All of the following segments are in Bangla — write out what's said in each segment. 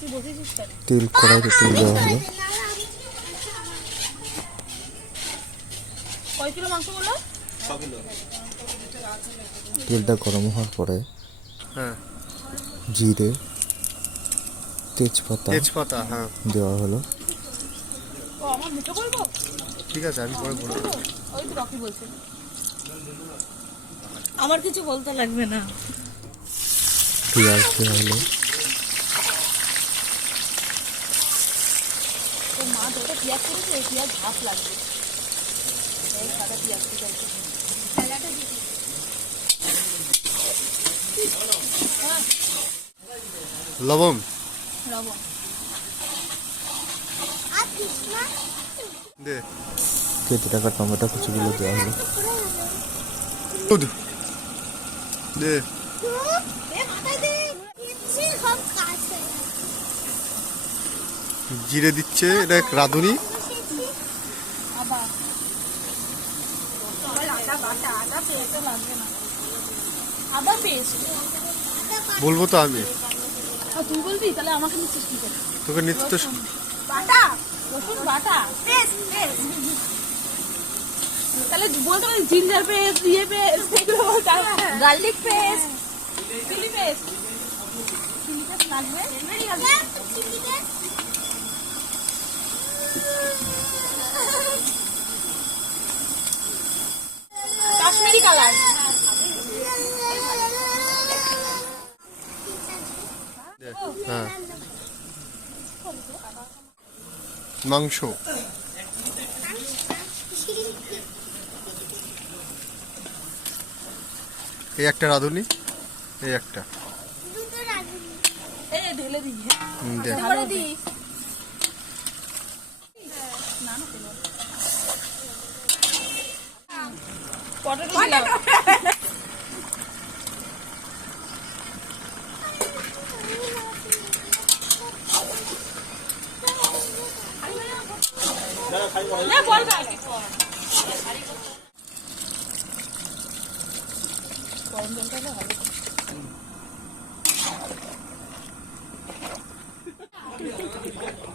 তেল কড়াইতে তেল দেওয়া হলো। কয় কিলো মাংস বলল তেলটা গরম হওয়ার পরে হ্যাঁ। জিরে তেজপাতা তেজপাতা হ্যাঁ। দেওয়া হলো। আমার ঠিক আছে আমি পরে বলব ওই তো রকি বলছে। আমার কিছু বলতে লাগবে না। পেঁয়াজ দেওয়া হলো। পেঁয়াজ করেছে এই পেঁয়াজ ভাপ লাগবে। এই সাদা পেঁয়াজ ঠিক আছে লবণ? লবণ। দে। কেটে রাখা টমেটো কুচিগুলো দেওয়া হলো। দুধ। দে। জিরে দিচ্ছে এটা রাঁধুনি বলব তো আমি তোকে নিত্য তাহলে বলতে জিঞ্জার পেস্ট ইয়ে গার্লিক পেস্ট কাশ্মীরি কালার। হ্যাঁ। মাংস। এই একটা রাঁধুনি এই একটা। ঢেলে দিই হুম, দে ভালো দিই পটেটো দিলাম না বল ভাই গরম জলটা ভালো কি করে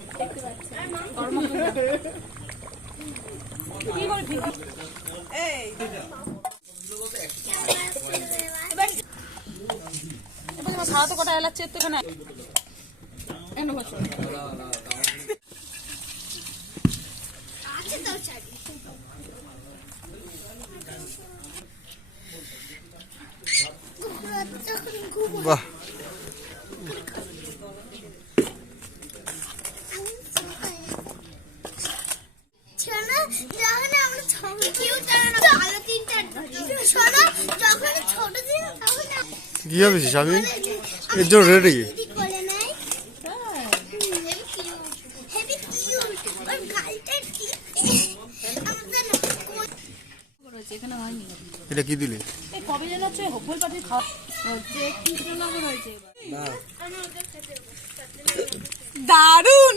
আমার সারাতে কটা এলাচ চেতে এখানে বাহ। কি ভাবিস আমি? এর জন্য রেডি এটা কি দিলি? কবে হোপল খাওয়া দারুণ!